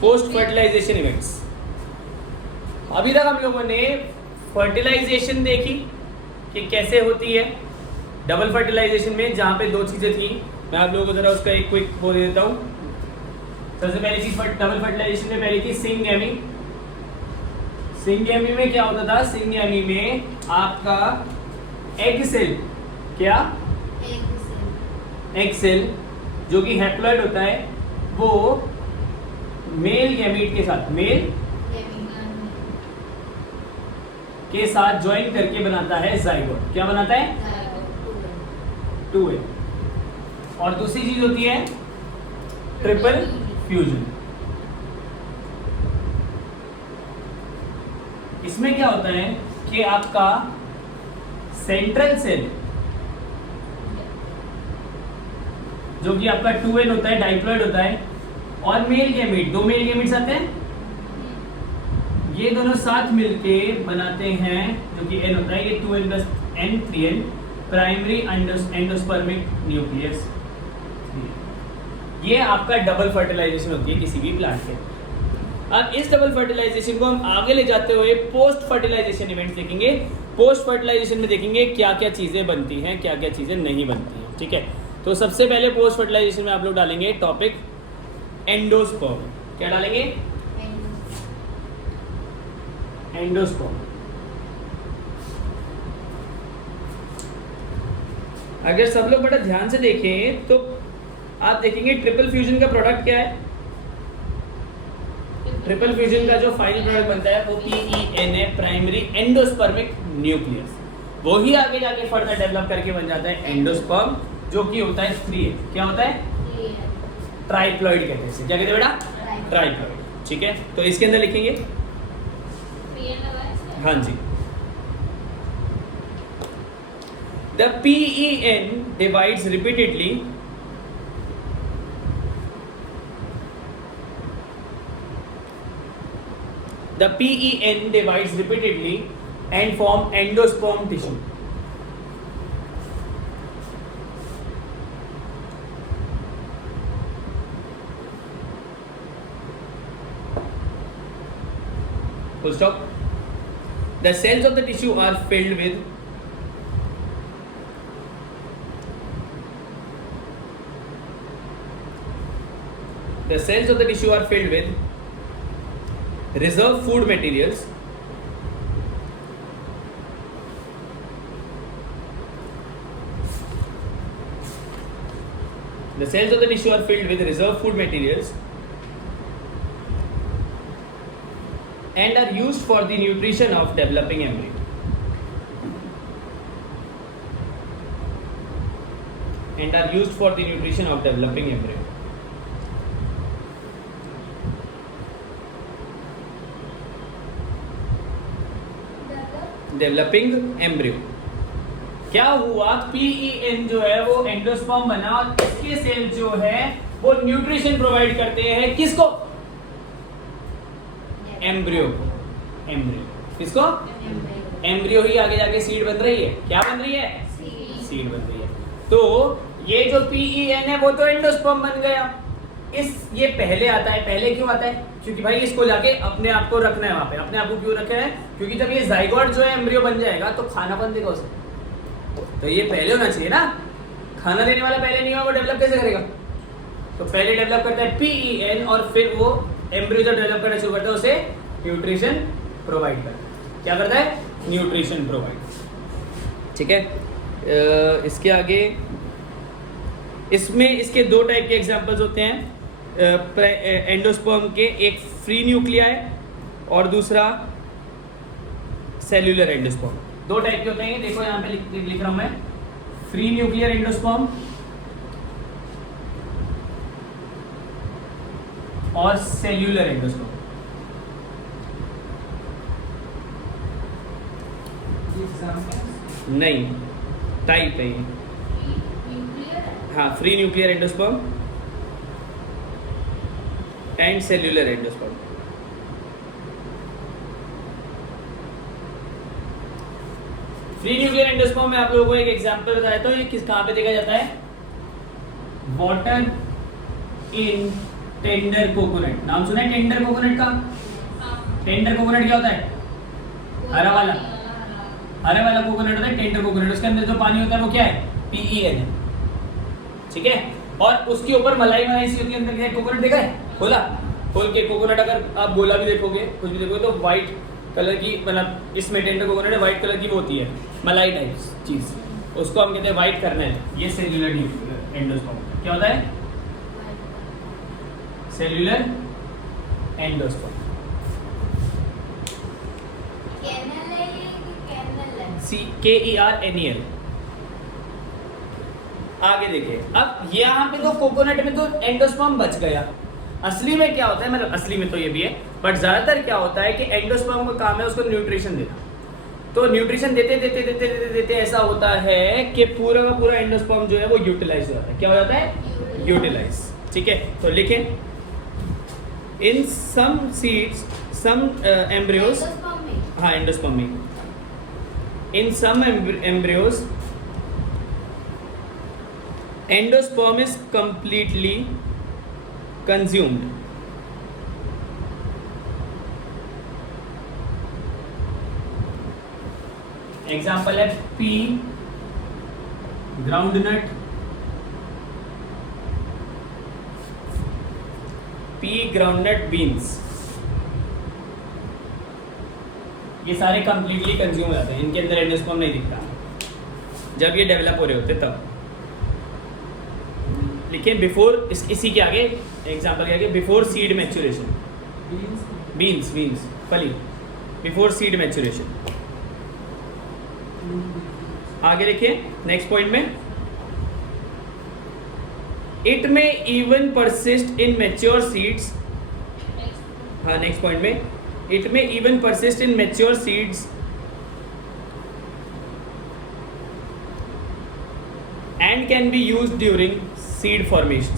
Post fertilisation events. अभी तक हम लोगों ने फर्टिलाइजेशन देखी कि कैसे होती है डबल फर्टिलाइजेशन में, जहाँ पे दो चीज़ें थी। मैं आप लोगों को जरा उसका एक क्विक वो दे देता हूँ। सबसे पहली चीज डबल फर्टिलाइजेशन में पहली थी सिंगगेमी। सिंगगेमी में क्या होता था? सिंगगेमी में आपका एग सेल, क्या एग सेल जो कि हैप्लॉइड होता है, वो मेल गैमीट के साथ, मेल के साथ ज्वाइन करके बनाता है जाइगोट। क्या बनाता है? 2A। और दूसरी चीज होती है ट्रिपल फ्यूजन। इसमें क्या होता है कि आपका सेंट्रल सेल जो कि आपका 2N होता है, डाइप्लॉइड होता है, और मेल गैमीट, दो मेल गैमीट्स आते हैं, ये दोनों साथ मिलके बनाते हैं जो कि N होता है, ये 2N plus N 3N primary endospermic nucleus. ये आपका डबल फर्टिलाइजेशन होती है किसी भी प्लांट के। अब इस डबल फर्टिलाइजेशन को हम आगे ले जाते हुए पोस्ट फर्टिलाइजेशन इवेंट देखेंगे। पोस्ट फर्टिलाइजेशन में देखेंगे क्या क्या चीज़ें बनती हैं, क्या क्या चीज़ें नहीं बनती हैं। ठीक है, तो सबसे पहले पोस्ट फर्टिलाइजेशन में आप लोग डालेंगे टॉपिक एंडोस्पर्म। क्या डालेंगे? एंडोस्पर्म। अगर सब लोग बड़ा ध्यान से देखें तो आप देखेंगे ट्रिपल फ्यूजन का प्रोडक्ट क्या है। ट्रिपल फ्यूजन का जो फाइनल प्रोडक्ट बनता है वो PEN है, प्राइमरी एंडोस्पर्मिक न्यूक्लियस। वो ही आगे जाके फर्दर डेवलप करके बन जाता है एंडोस्पर्म, जो कि होता है 3A। क्या होता है? ट्राइप्लॉइड कहते हैं। क्या कहते हैं बेटा? ट्राइप्लॉइड। ठीक है, तो इसके अंदर लिखेंगे, हाँ जी, the PEN divides repeatedly and form endosperm tissue. Full stop. The cells of the tissue are filled with reserve food materials and are used for the nutrition of developing embryo. Developing embryo. क्या हुआ? PEN जो है वो endosperm बना और इसके cell जो है वो न्यूट्रिशन प्रोवाइड करते हैं किसको? एम्ब्रियो को। एम्ब्रियो किसको? एम्ब्रियो ही आगे जाके सीड बन रही है। क्या बन रही है? सीड बन रही है। तो ये जो PEN है वो तो एंडोस्पर्म बन गया। ये पहले आता है। पहले क्यों आता है? क्योंकि भाई इसको जाके अपने आप को रखना है वहां पे। अपने आप को क्यों रखना है? क्योंकि जब ये जाइगोट जो है एम्ब्रियो बन जाएगा तो खाना कौन देगा उसे? तो ये पहले होना चाहिए ना। खाना देने वाला पहले नहीं होगा, वो डेवलप कैसे करेगा? तो पहले डेवलप करता है PEN और फिर वो एम्ब्रियो जब डेवलप करना शुरू करता है उसे न्यूट्रिशन प्रोवाइड करता है। क्या करता है? Nutrition provide. ठीक है, इसके आगे इसमें इसके दो टाइप के एग्जांपल्स होते हैं एंडोस्पर्म के। एक फ्री न्यूक्लियाई और दूसरा सेल्यूलर एंडोस्पर्म। दो टाइप के होते हैं। देखो यहाँ पे लिख रहा हूं मैं, फ्री न्यूक्लियर एंडोस्पर्म और सेल्यूलर एंडोस्पर्म। नहीं, टाइप है ये। हाँ, free nuclear endosperm and cellular endosperm. Free nuclear endosperm में आप लोगों को एक एग्जांपल बताया, तो ये किस कहां पे देखा जाता है? वाटर इन टेंडर कोकोनट, नाम सुना है टेंडर कोकोनट का? टेंडर कोकोनट क्या होता है? हरा वाला, हरे वाला कोकोनट होता है टेंडर कोकोनट। उसके अंदर जो पानी होता है वो क्या है? PEN है, ठीक है। और उसके ऊपर मलाई मलाई सी होती है, अंदर क्या है? कोकोनट देखा है? खोल के कोकोनट अगर आप गोला भी देखोगे, कुछ भी देखोगे तो व्हाइट कलर की, मतलब इसमें टेंडर कोकोनट है, व्हाइट कलर की वो होती है मलाई टाइप चीज, उसको हम कहते हैं व्हाइट कर्नल। ये सेल्यूलर एंडोस्पर्म क्या होता है? Cellular endosperm. KERNEL। आगे देखिए, अब यहाँ पे तो कोकोनट में तो एंडोस्पर्म बच गया। असली में क्या होता है, मतलब असली में तो ये भी है, बट ज्यादातर क्या होता है कि एंडोस्पर्म का काम है उसको न्यूट्रिशन देना। तो न्यूट्रिशन देते देते देते देते देते ऐसा होता है कि पूरा का पूरा एंडोस्पर्म जो है वो यूटिलाइज हो जाता है। क्या हो जाता है? यूटिलाइज, ठीक है। तो लिखें, इन सम सीड्स, सम एम्ब्रियोज, हाँ एंडोस्पर्म में, in some embryos endosperm is completely consumed। Example है पी ग्राउंडनट, बीन्स, ये सारे कंप्लीटली कंज्यूम हो जाते हैं, इनके अंदर एंडोस्पर्म नहीं दिखता। जब ये डेवलप हो रहे होते तब लिखें बिफोर, इसी के आगे एग्जांपल के आगे, बिफोर सीड मैच्योरेशन, बीन्स फली, बिफोर सीड मैच्योरेशन। आगे लिखिए नेक्स्ट पॉइंट में, इट में even persist in mature seeds, हाँ नेक्स्ट पॉइंट में, it may even persist in mature seeds and can be used during seed formation,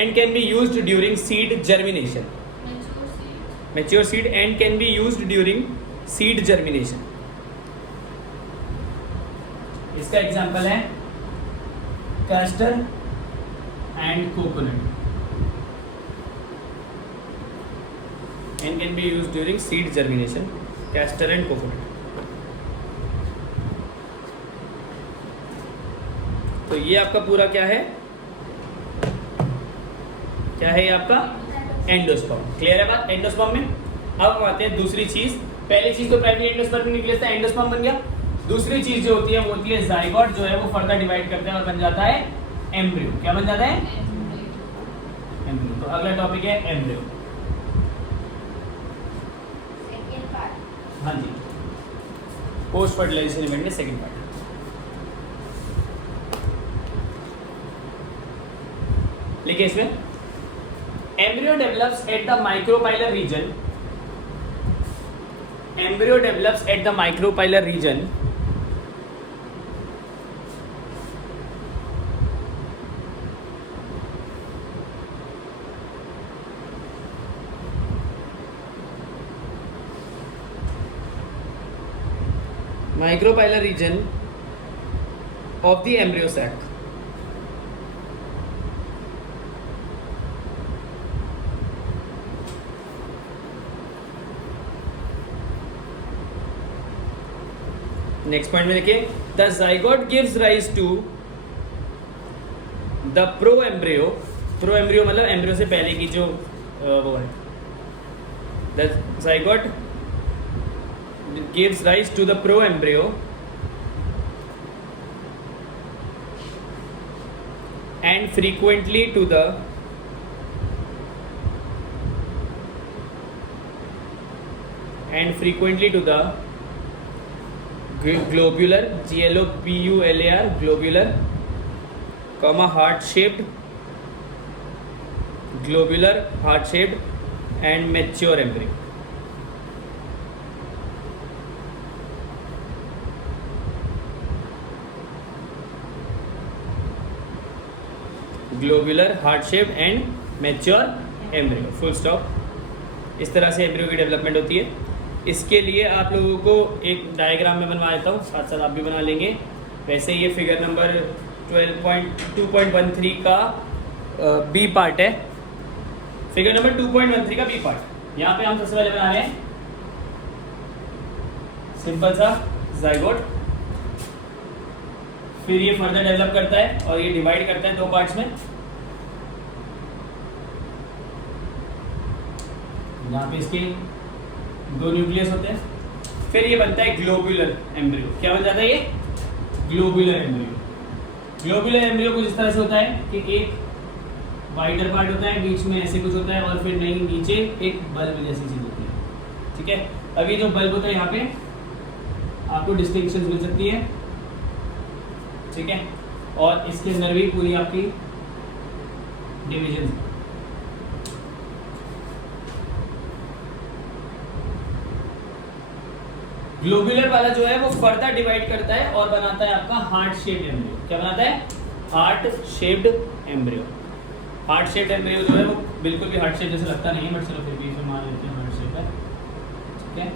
and can be used during seed germination, mature seed and can be used during seed germination। इसका example है castor and coconut, and can be used during seed germination, castor and coconut। तो ये आपका पूरा क्या है ये आपका एंडोस्पर्म। क्लियर है बात एंडोस्पर्म में? अब हम आते हैं दूसरी चीज। पहली चीज तो प्राइमरी एंडोस्पर्म में निकले था, एंडोस्पर्म बन गया। दूसरी चीज जो होती है वो होती है जाइगोट, जो है वो फर्दर डिवाइड करते हैं और बन जाता है एम्ब्रियो। क्या बन जाता है? एम्ब्रियो। तो अगला टॉपिक है एम्ब्रियो। हाँ जी, पोस्ट फर्टिलाइजेशन इवेंट में सेकंड पार्ट। लिखिए इसमें, embryo develops at the micropylar region, embryo develops at the micropylar region micropylar region of the embryo sac। Next point में देखिए, the zygote gives rise to the pro embryo, pro embryo मतलब embryo से पहले की जो वो है, the zygote gives rise to the pro-embryo and frequently to the globular, GLOBULAR, globular, heart-shaped, globular, heart-shaped and mature embryo। Globular, heart shaped and mature embryo, full stop. इस तरह से एम्ब्रियो की डेवलपमेंट होती है। इसके लिए आप लोगों को एक डायग्राम में बनवा देता हूँ, साथ साथ आप भी बना लेंगे। वैसे ये फिगर नंबर 12.2.13 का बी पार्ट है, फिगर नंबर 2.13 का बी पार्ट। यहाँ पे हम सबसे पहले बना रहे हैं सिंपल सा जाइगोट, फिर ये फर्दर डेवलप करता है और ये डिवाइड करता है दो पार्ट्स में। यहाँ पे इसके दो न्यूक्लियस होते हैं, फिर ये बनता है ग्लोबुलर एम्ब्रियो। क्या बन जाता है ये? Globular embryo. ग्लोबुलर एम्ब्रियो कुछ इस तरह से होता है कि एक वाइडर पार्ट होता है, बीच में ऐसे कुछ होता है और फिर नहीं नीचे एक बल्ब जैसी चीज होती है। ठीक है, अब ये जो बल्ब होता है यहाँ पे आपको डिस्टिंक्शन मिल सकती है। ठीक है, और इसके अंदर भी पूरी आपकी डिविजन। ग्लोबुलर वाला जो है वो फर्दर डिवाइड करता है और बनाता है आपका हार्ट शेप्ड एम्ब्रियो। क्या बनाता है? Heart shaped embryo. Heart shaped embryo जो है वो बिल्कुल भी हार्ट शेप जैसे लगता नहीं है, बट चलो फिर भी इसमें मान लेते हैं हार्ट शेप है। ठीक है,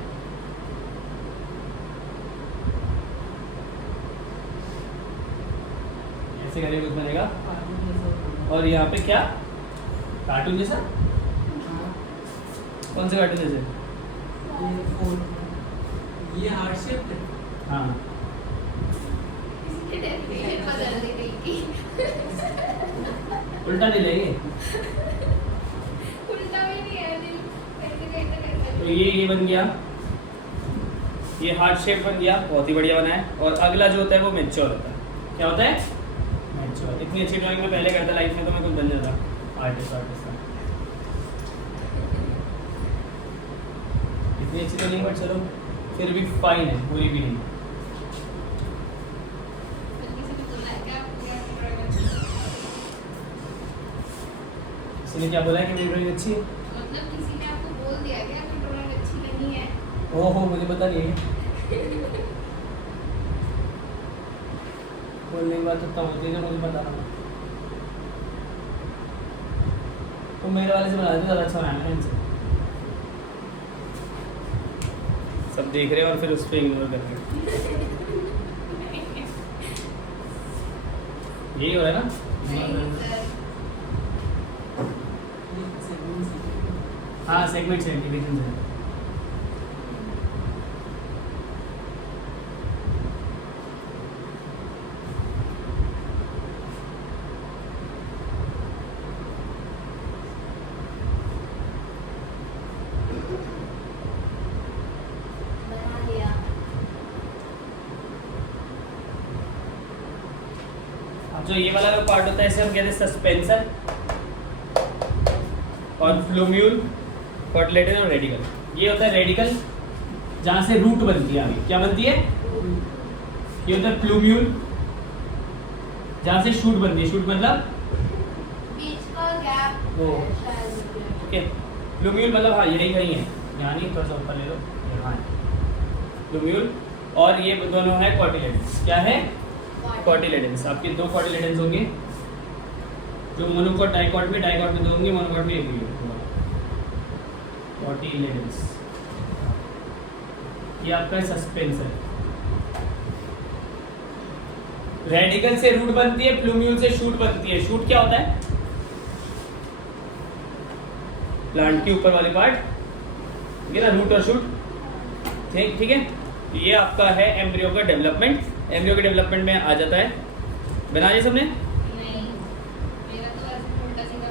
ऐसे करके कुछ बनेगा और यहाँ पे क्या कार्टून जैसा? कौन से कार्टून जैसे? ये हार्ट शेप है। हाँ, उल्टा नहीं लेंगे तो ये बन गया, ये हार्ट शेप बन गया, बहुत ही बढ़िया बना है। और अगला जो होता है वो मैच्योर होता है। क्या होता है? मैच्योर। इतनी अच्छी ड्राइंग में पहले करता लाइफ में तो मैं कुछ बन जाता आर्टिस्ट। इतनी अच्छी तो नहीं, बट चलो फिर भी फाइन है, बुरी भी नहीं। किसी ने क्या बोला है कि मेरी ड्राइंग अच्छी है? मतलब किसी ने आपको बोल दिया क्या कि ड्राइंग अच्छी नहीं है? ओहो, मुझे पता नहीं है। बोलने की बात तो तब होती है जब मुझे पता ना। तो मेरे वाले से बना दे, ज़्यादा अच्छा बनाना है इनसे। सब देख रहे हैं और फिर उस पर इग्नोर कर रहे हैं। यही हो रहा है ना? हाँ, सेगमेंट से डिवीजन है। जो ये वाला जो पार्ट होता है इसे हम कहते हैं सस्पेंसर और फ्लूम्यूल, कोटिलेडन और रेडिकल। ये होता है रेडिकल, जहाँ से रूट बनती है आगे। क्या बनती है? ये होता है प्लूम्यूल, जहाँ से शूट बनती है। शूट मतलब बीच का गैप वो। शायद। ठीक है, प्लूम्यूल मतलब हाँ यही कहीं है, यहाँ नहीं, थोड़ा सा ऊपर ले लो, यहाँ है प्लूम्यूल। और ये दोनों है कोटिलेडन्स। क्या है? कोटिलेडन्स। आपके दो कोटिलेडन्स होंगे जो मोनोकॉट डाइकॉट में, डाइकॉट में दो होंगे, मोनोकॉट में एक होंगे। कोटिलेडन्स ये आपका सस्पेंसर। रेडिकल से रूट बनती है, प्लूम्यूल से शूट बनती है। शूट क्या होता है? प्लांट के ऊपर वाली पार्ट, ठीक है ना, रूट और शूट। ठीक है, ये आपका है एम्ब्रियो का डेवलपमेंट। एम्ब्रियो के डेवलपमेंट में आ जाता है। बना दिया सबने? नहीं, मेरा तो ऐसे उल्टा सीधा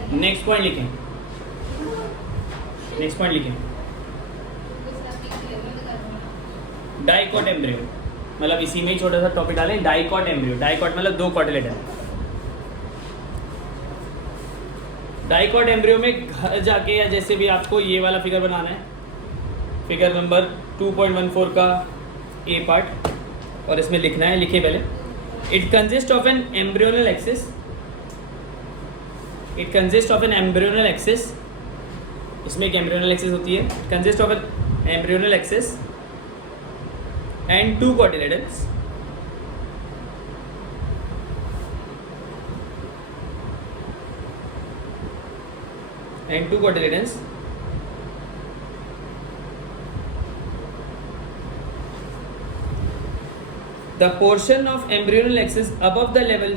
काम। नेक्स्ट पॉइंट लिखें, नेक्स्ट पॉइंट लिखें। डाइकॉट एम्ब्रियो मतलब इसी में ही छोटा सा टॉपिक डालें, डाइकॉट एम्ब्रियो। डाइकॉट मतलब दो कोटिलेडन। डाइकॉट एम्ब्रियो में घर जाके या जैसे भी आपको ये वाला फिगर बनाना है, फिगर नंबर 2.14 का ए पार्ट, और इसमें लिखना है, लिखे पहले। It consist of an embryonal axis, it consist of an embryonal axis, इसमें एक एम्ब्रियोनल एक्सिस होती है। Consist of an embryonal axis and two cotyledons and two cotyledons. The portion of embryonal axis above the level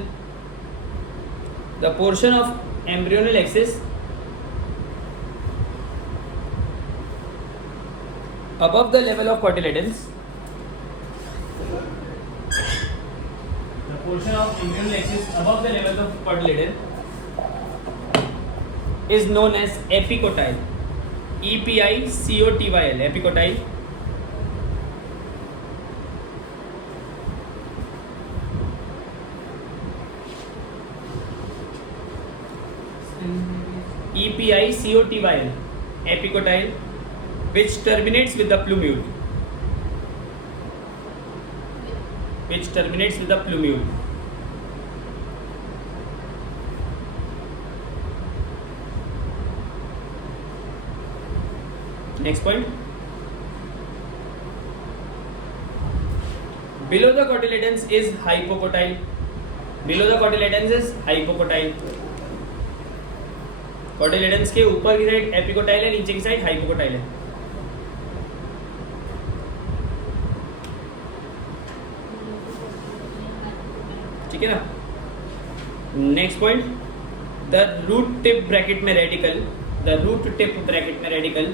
the portion of embryonal axis above the level of cotyledons, the portion of embryonal axis above the level of cotyledon is known as epicotyle. EPICOTYL, epicotyle. EPICOTYL, epicotyle, which terminates with the plumule. Which terminates with the plumule. Next point. Below the cotyledons is hypocotyle. Below the cotyledons is hypocotyle. Cotyledons के ऊपर की side epicotyl है, नीचे की side hypocotyl है. ठीक है ना. Next point, the root tip bracket में radical, the root tip bracket में radical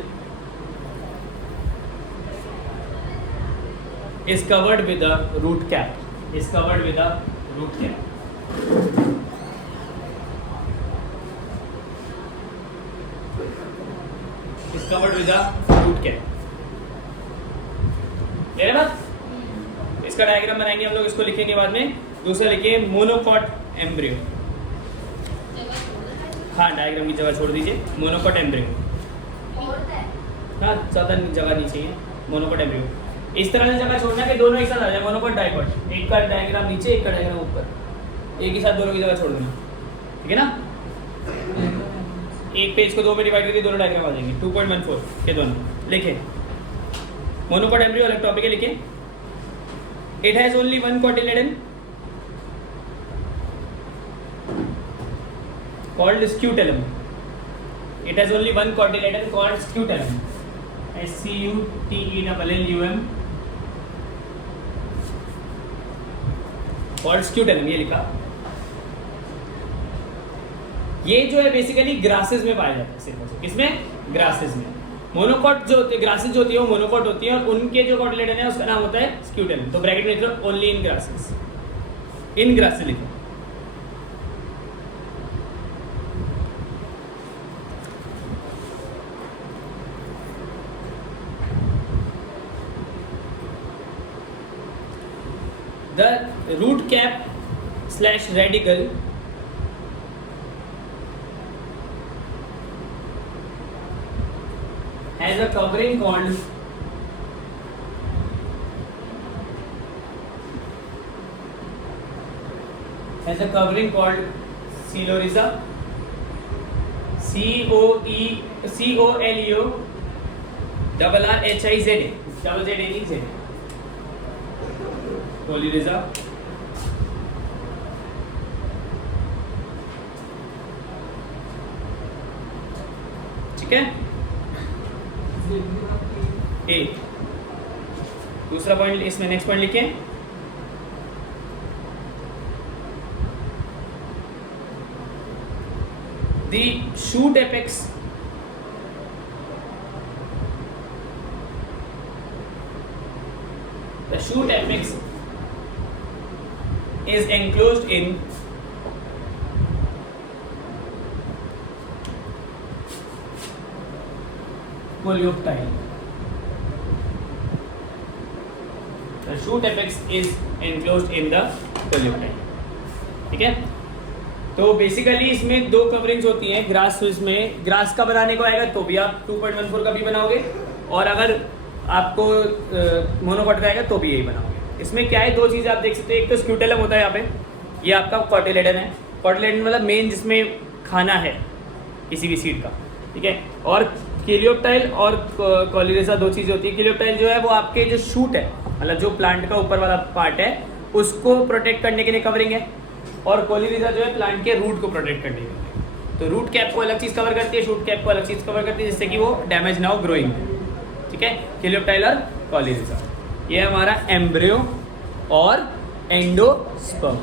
is covered with a root cap, is covered with a root cap. Is covered with a root cap. ले रहे बात? इसका डायग्राम बनाएंगे हम लोग, इसको लिखेंगे बाद में. दूसरा लिखिए मोनोकॉट एम्ब्रियो. हाँ, डायग्राम की जगह छोड़ दीजिए. Monocot embryo. हाँ, ज़्यादा जगह नहीं चाहिए. मोनोकॉट एम्ब्रियो इस तरह से जगह छोड़ना कि दोनों एक साथ आ जाए. मोनोकॉट डाइकॉट, एक का डायग्राम नीचे, एक का डायग्राम ऊपर, एक ही साथ दोनों की जगह छोड़ देना. ठीक है ना. एक पेज को दो में डिवाइड करके दोनों डायग्राम आ जाएंगे. 2.14 के दोनों लिखे. मोनोकॉट एम्ब्रियो अलग टॉपिक है, लिखे. It has only one cotyledon called scutellum. It has only one cotyledon called scutellum. SCUTELLUM called scutellum, ये लिखा. ये जो है बेसिकली ग्रासेस में पाया जाता है. सिर्फ किसमें? ग्रासेस में. मोनोकॉट जो होते हैं, ग्रासेस जो होती है वो मोनोकॉट होती है, और उनके जो कोटिलेडन है उसका नाम होता है स्क्यूटेलम. तो ब्रैकेट में लिख लो only in grasses. In grasses लिखो. The root cap slash radical has a covering called coleorrhiza. COLEORRHIZA, double Z नहीं Z. कोलिरिजा. ठीक है. ए. दूसरा पॉइंट इसमें, नेक्स्ट पॉइंट लिखें. The shoot apex is enclosed in coleoptile. The shoot apex is enclosed in the coleoptile. ठीक है. तो basically इसमें दो कवरिंग्स होती हैं. ग्रास, तो इसमें ग्रास का बनाने को आएगा तो भी आप 2.14 का भी बनाओगे, और अगर आपको मोनोकॉट का आएगा तो भी यही बनाओगे. इसमें क्या है, दो चीज़ें आप देख सकते हैं. एक तो स्क्यूटेलम होता है यहाँ पे, ये आपका कोटिलेडन है. कोटिलेडन मतलब मेन जिसमें खाना है किसी भी सीड का. ठीक है. और कोलियोप्टाइल और कोलिरिजा दो चीज़ें होती है. कोलियोप्टाइल जो है वो आपके जो शूट है, मतलब जो प्लांट का ऊपर वाला पार्ट है, उसको प्रोटेक्ट करने के लिए कवरिंग है, और कोलिरिजा जो है प्लांट के रूट को प्रोटेक्ट करने के लिए. तो रूट कैप को अलग चीज़ कवर करती है, शूट कैप को अलग चीज़ कवर करती है, जिससे कि वो डैमेज ना हो ग्रोइंग. ठीक है. कोलियोप्टाइल और कोलिरिजा, ये हमारा एम्ब्रियो और एंडोस्पर्म.